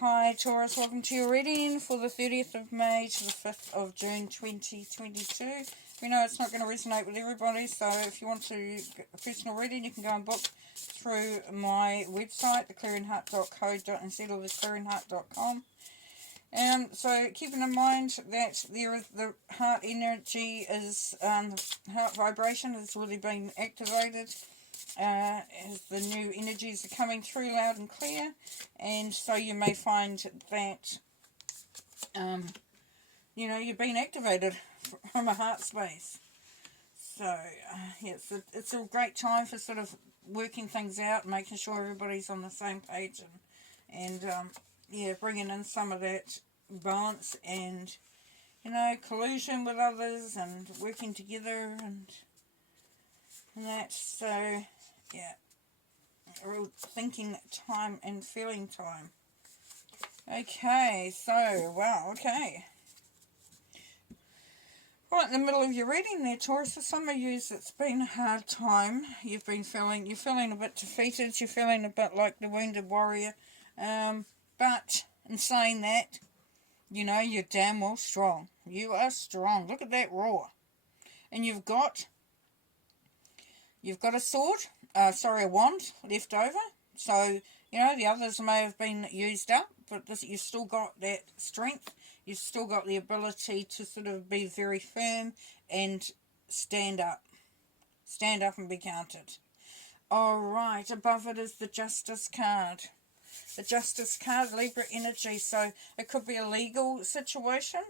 Hi Taurus, welcome to your reading for the 30th of May to the 5th of June 2022. We know it's not going to resonate with everybody, so if you want to get a personal reading, you can go and book through my website, theclearingheart.co.nz or theclearingheart.com. So keeping in mind that the heart energy is, the heart vibration has really been activated. As the new energies are coming through loud and clear, and so you may find that you've been activated from a heart space. So yeah, it's a great time for sort of working things out, making sure everybody's on the same page, and bringing in some of that balance and collusion with others and working together and that. So yeah, real thinking time and feeling time. Okay, so, wow, okay. Right in the middle of your reading there, Taurus, for some of you it's been a hard time. You're feeling a bit defeated, you're feeling a bit like the wounded warrior. But in saying that, you're damn well strong. You are strong. Look at that roar. And you've got a sword, a wand left over. So, the others may have been used up, but you've still got that strength. You've still got the ability to sort of be very firm and stand up. Stand up and be counted. Alright, above it is the Justice card. The Justice card, Libra energy. So, it could be a legal situation,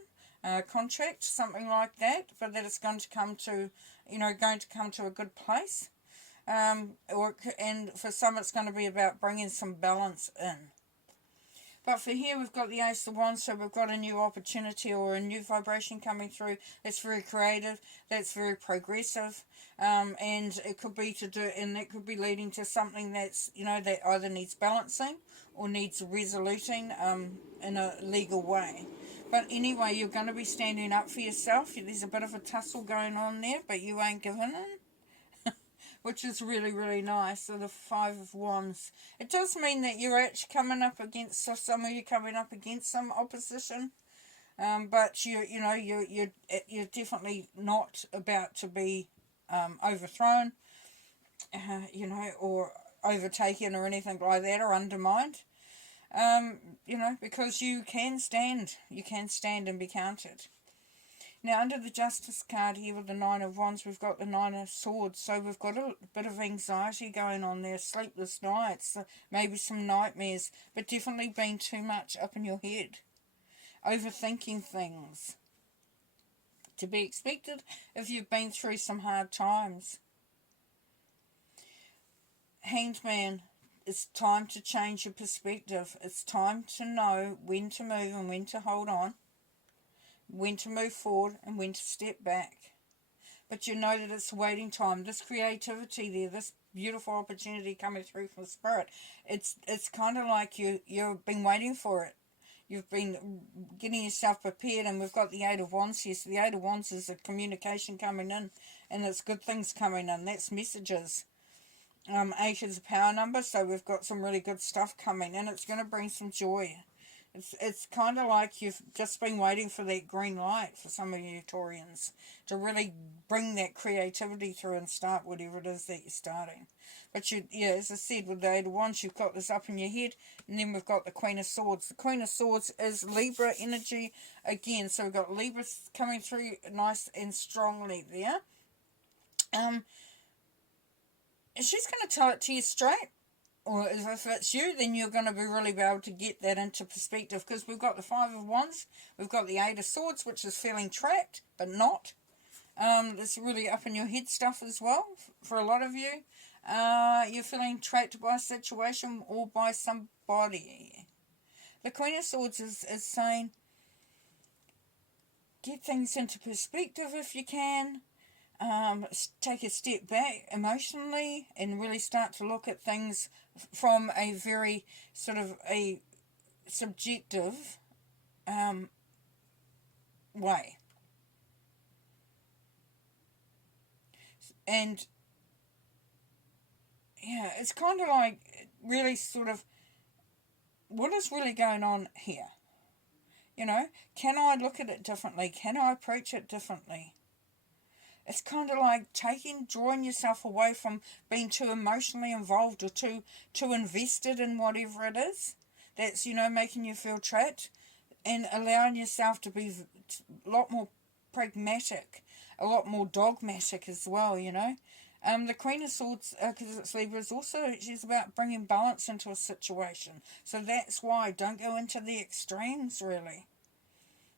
a contract, something like that, but that it's going to come to, a good place. And for some it's going to be about bringing some balance in. But for here we've got the Ace of Wands, so we've got a new opportunity or a new vibration coming through that's very creative, that's very progressive, and it could be that could be leading to something that's, that either needs balancing or needs resoluting in a legal way. But anyway, you're going to be standing up for yourself. There's a bit of a tussle going on there, but you ain't giving in, which is really, really nice. So the Five of Wands. It does mean that you're actually coming up against, so some of you coming up against some opposition. But you're definitely not about to be overthrown, or overtaken or anything like that, or undermined. Because you can stand and be counted. Now, under the Justice card here with the Nine of Wands, we've got the Nine of Swords. So we've got a bit of anxiety going on there, sleepless nights, maybe some nightmares, but definitely being too much up in your head, overthinking things. To be expected if you've been through some hard times. Hanged Man, it's time to change your perspective. It's time to know when to move and when to hold on. When to move forward and when to step back. But you know that it's waiting time. This creativity there, this beautiful opportunity coming through from Spirit, it's kind of like you've been waiting for it. You've been getting yourself prepared, and we've got the Eight of Wands here. So the Eight of Wands is a communication coming in, and it's good things coming in. That's messages. 8 is a power number, so we've got some really good stuff coming in. It's going to bring some joy. It's kind of like you've just been waiting for that green light for some of you Taurians to really bring that creativity through and start whatever it is that you're starting. But as I said, with the Eight of Wands, you've got this up in your head, and then we've got the Queen of Swords. The Queen of Swords is Libra energy again, so we've got Libra coming through nice and strongly there. She's going to tell it to you straight. Or if it's you, then you're going to be able to get that into perspective, because we've got the Five of Wands, we've got the Eight of Swords, which is feeling trapped, but not. It's really up in your head stuff as well, for a lot of you. You're feeling trapped by a situation or by somebody. The Queen of Swords is saying, get things into perspective if you can. Take a step back emotionally and really start to look at things from a very sort of a subjective way. And yeah, it's kind of like really sort of what is really going on here? You know, can I look at it differently? Can I approach it differently? It's kind of like drawing yourself away from being too emotionally involved or too invested in whatever it is that's, you know, making you feel trapped, and allowing yourself to be a lot more pragmatic, a lot more dogmatic as well, you know. The Queen of Swords, because it's Libra, is also, she's about bringing balance into a situation. So that's why, don't go into the extremes, really.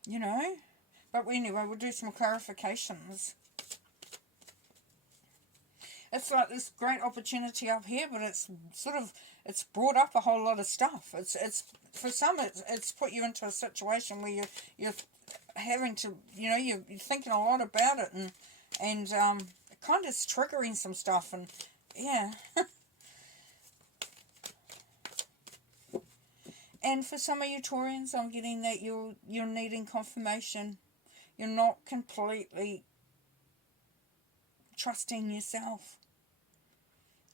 You know? But anyway, we'll do some clarifications. It's like this great opportunity up here, but it's sort of, it's brought up a whole lot of stuff. It's for some, it's put you into a situation where you're having to, you know, you're thinking a lot about it, and it kind of is triggering some stuff, and yeah. And for some of you Taurians, I'm getting that you're needing confirmation. You're not completely trusting yourself.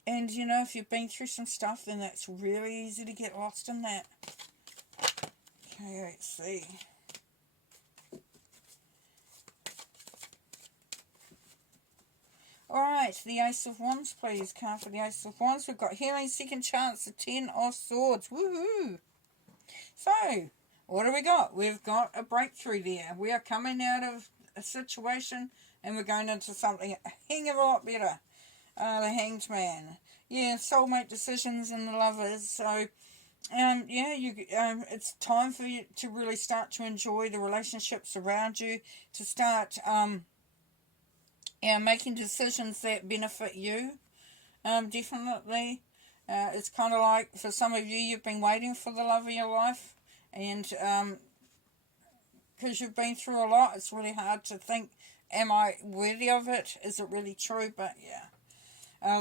And, you know, if you've been through some stuff, then that's really easy to get lost in that. Okay, let's see. Alright, the Ace of Wands, please. Card for the Ace of Wands. We've got Healing, Second Chance, the Ten of Swords. Woohoo! So, what do we got? We've got a breakthrough there. We are coming out of a situation and we're going into something a hang of a lot better. The Hanged Man. Yeah, soulmate decisions and the Lovers. So, yeah, it's time for you to really start to enjoy the relationships around you, to start, making decisions that benefit you. Definitely. It's kind of like, for some of you, you've been waiting for the love of your life, and because you've been through a lot, it's really hard to think, am I worthy of it? Is it really true? But yeah.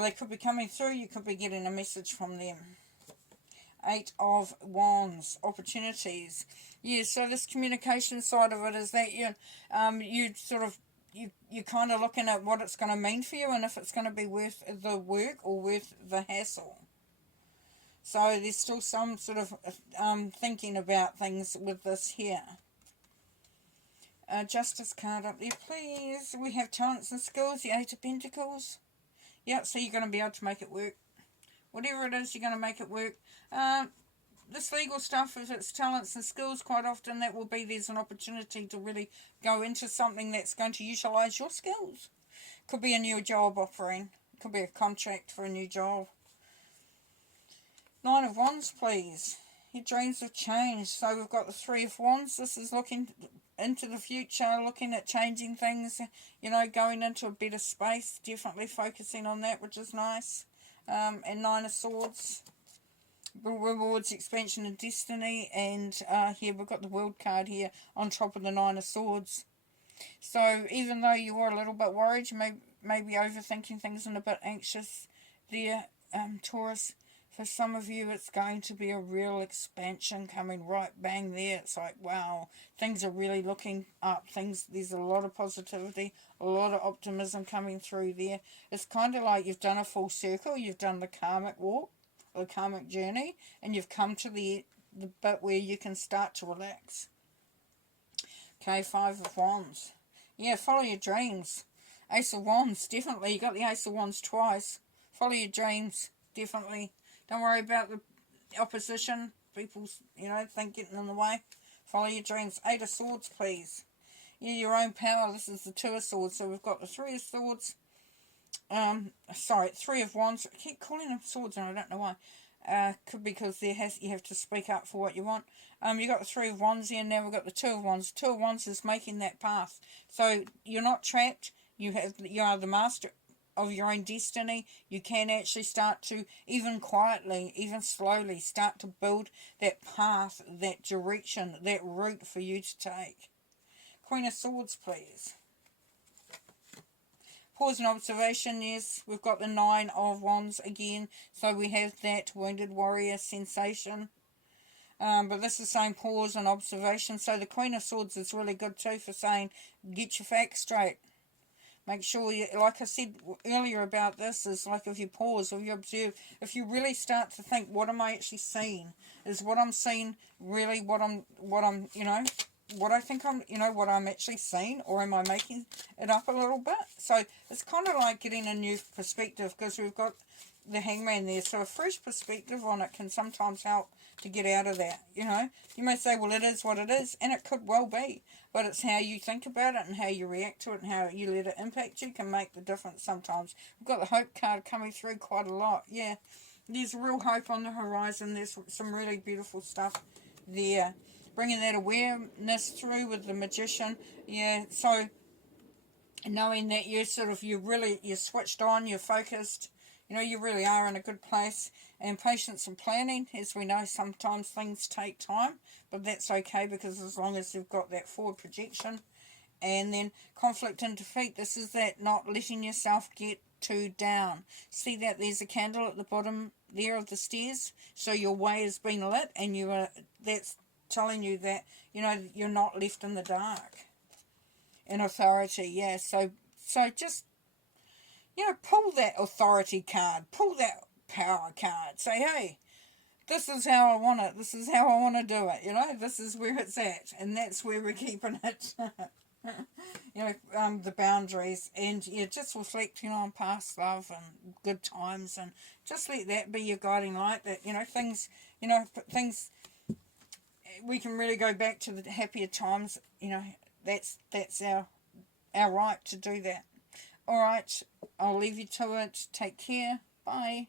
They could be coming through. You could be getting a message from them. 8 of Wands. Opportunities. Yeah, so this communication side of it is that you're kind of looking at what it's going to mean for you, and if it's going to be worth the work or worth the hassle. So there's still some sort of thinking about things with this here. Justice card up there, please. We have talents and skills. The 8 of Pentacles. Yeah, so you're going to be able to make it work. Whatever it is, you're going to make it work. This legal stuff, if it's talents and skills, quite often that will be, there's an opportunity to really go into something that's going to utilise your skills. Could be a new job offering. Could be a contract for a new job. 9 of Wands, please. Your dreams have changed. So we've got the 3 of Wands. This is looking into the future, looking at changing things, you know, going into a better space, definitely focusing on that, which is nice. And 9 of Swords, rewards, expansion and destiny, and here we've got the World card here on top of the 9 of Swords. So even though you are a little bit worried, you may be overthinking things and a bit anxious there, Taurus, for some of you it's going to be a real expansion coming right bang there. It's like, wow, things are really looking up. There's a lot of positivity, a lot of optimism coming through there. It's kind of like you've done a full circle. You've done the karmic walk, the karmic journey, and you've come to the bit where you can start to relax. Okay, 5 of Wands. Yeah, follow your dreams. Ace of Wands, definitely. You got the Ace of Wands twice. Follow your dreams, definitely. Don't worry about the opposition, people's, you know, think getting in the way. Follow your dreams. 8 of Swords, please. Yeah, your own power. This is the 2 of Swords. So we've got the 3 of Swords. 3 of Wands. I keep calling them Swords and I don't know why. Could be because you have to speak up for what you want. You got the 3 of Wands here, and now we've got the 2 of Wands. 2 of Wands is making that path. So you're not trapped. You are the master of your own destiny. You can actually start to, even quietly, even slowly, start to build that path, that direction, that route for you to take. Queen of Swords, please. Pause and observation, yes. We've got the 9 of Wands again. So we have that wounded warrior sensation. But this is saying pause and observation. So the Queen of Swords is really good too for saying, get your facts straight. Make sure, you, like I said earlier about this, is like if you pause or you observe, if you really start to think, what am I actually seeing? Is what I'm seeing really what I'm, you know, what I think I'm, you know, what I'm actually seeing, or am I making it up a little bit? So it's kind of like getting a new perspective, because we've got the Hangman there. So a fresh perspective on it can sometimes help to get out of that, you know. You may say, well, it is what it is, and it could well be. But it's how you think about it and how you react to it and how you let it impact you can make the difference sometimes. We've got the hope card coming through quite a lot. Yeah, there's real hope on the horizon. There's some really beautiful stuff there. Bringing that awareness through with the Magician. Yeah, so knowing that you're switched on, you're focused, you know, you really are in a good place. And patience and planning, as we know, sometimes things take time, but that's okay, because as long as you've got that forward projection. And then conflict and defeat, this is that not letting yourself get too down. See that there's a candle at the bottom there of the stairs, so your way has been lit, and you are, that's telling you that, you know, you're not left in the dark. In authority, yeah, so just, you know, pull that authority card, pull that power card, say, hey, this is how I want it, this is how I want to do it, you know, this is where it's at, and that's where we're keeping it. You know, the boundaries, and yeah, just reflect, you know, on past love and good times, and just let that be your guiding light, that, you know, things, we can really go back to the happier times, you know, that's our right to do that. Alright, I'll leave you to it. Take care. Bye.